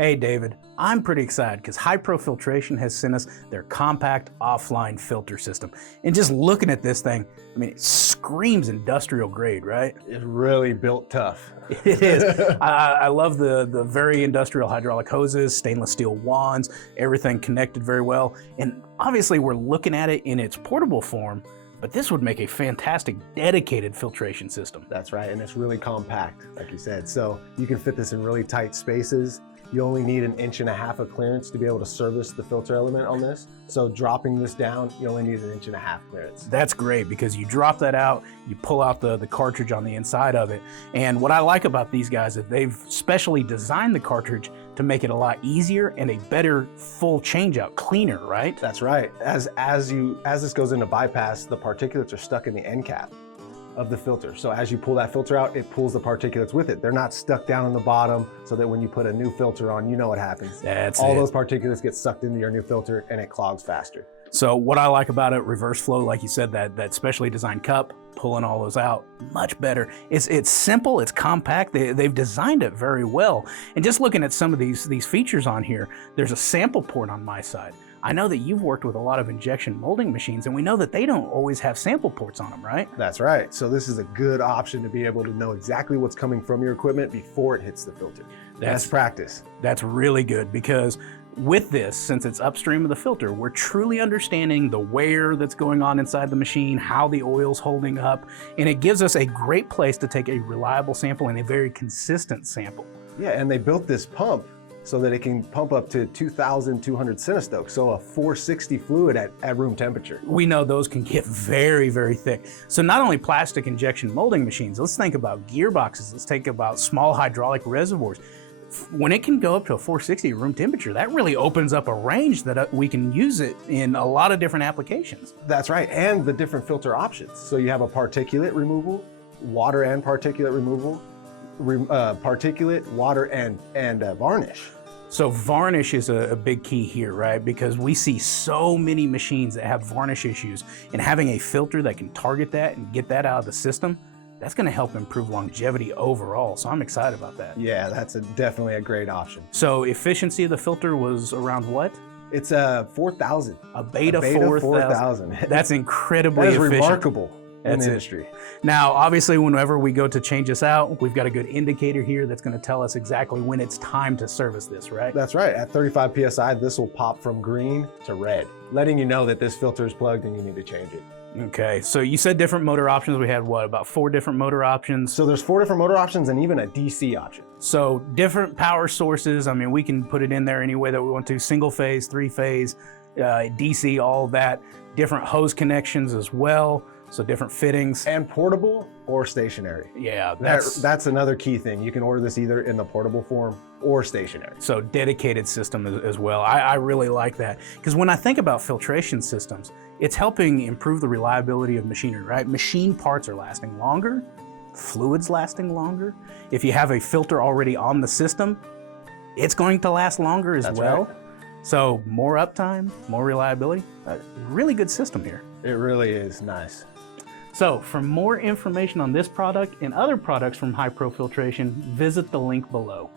Hey David, I'm pretty excited because Hi-Pro Filtration has sent us their compact offline filter system. And just looking at this thing, I mean, it screams industrial grade, right? It's really built tough. It is. I love the very industrial hydraulic hoses, stainless steel wands, everything connected very well. And obviously we're looking at it in its portable form, but this would make a fantastic dedicated filtration system. That's right, and it's really compact, like you said. So you can fit this in really tight spaces. You only need 1.5 inches of clearance to be able to service the filter element on this. So dropping this down, you only need 1.5 inches clearance. That's great because you drop that out, you pull out the cartridge on the inside of it. And what I like about these guys is they've specially designed the cartridge to make it a lot easier and a better full change out, cleaner, right? That's right. As this goes into bypass, the particulates are stuck in the end cap of the filter. So as you pull that filter out, it pulls the particulates with it. They're not stuck down in the bottom so that when you put a new filter on, you know what happens. All those particulates get sucked into your new filter and it clogs faster. So what I like about it, reverse flow, like you said, that specially designed cup, pulling all those out, much better. It's simple, it's compact, they've designed it very well. And just looking at some of these features on here, there's a sample port on my side. I know that you've worked with a lot of injection molding machines, and we know that they don't always have sample ports on them, right? That's right. So this is a good option to be able to know exactly what's coming from your equipment before it hits the filter. That's practice. That's really good because with this, since it's upstream of the filter, we're truly understanding the wear that's going on inside the machine, how the oil's holding up, and it gives us a great place to take a reliable sample and a very consistent sample. Yeah, and they built this pump so that it can pump up to 2,200 centistokes, so a 460 fluid at room temperature. We know those can get very, very thick. So not only plastic injection molding machines, let's think about gearboxes, let's think about small hydraulic reservoirs. When it can go up to a 460 room temperature, that really opens up a range that we can use it in a lot of different applications. That's right, and the different filter options. So you have a particulate removal, water and particulate removal, particulate, water, and varnish. So varnish is a big key here, right? Because we see so many machines that have varnish issues, and having a filter that can target that and get that out of the system, that's gonna help improve longevity overall. So I'm excited about that. Yeah, that's definitely a great option. So efficiency of the filter was around what? It's a 4,000. A beta 4,000. That's incredibly efficient. That's remarkable. In the industry. Now, obviously, whenever we go to change this out, we've got a good indicator here that's going to tell us exactly when it's time to service this, right? That's right. At 35 PSI, this will pop from green to red, letting you know that this filter is plugged and you need to change it. Okay, so you said different motor options. We had what, about 4 different motor options? So there's 4 different motor options and even a DC option. So different power sources. I mean, we can put it in there any way that we want to, single phase, 3-phase, DC, all of that. Different hose connections as well. So different fittings. And portable or stationary. Yeah, that's another key thing. You can order this either in the portable form or stationary. So dedicated system as well. I really like that. Because when I think about filtration systems, it's helping improve the reliability of machinery, right? Machine parts are lasting longer, fluids lasting longer. If you have a filter already on the system, it's going to last longer as well. Right. So more uptime, more reliability, a really good system here. It really is nice. So for more information on this product and other products from Hi-Pro Filtration, visit the link below.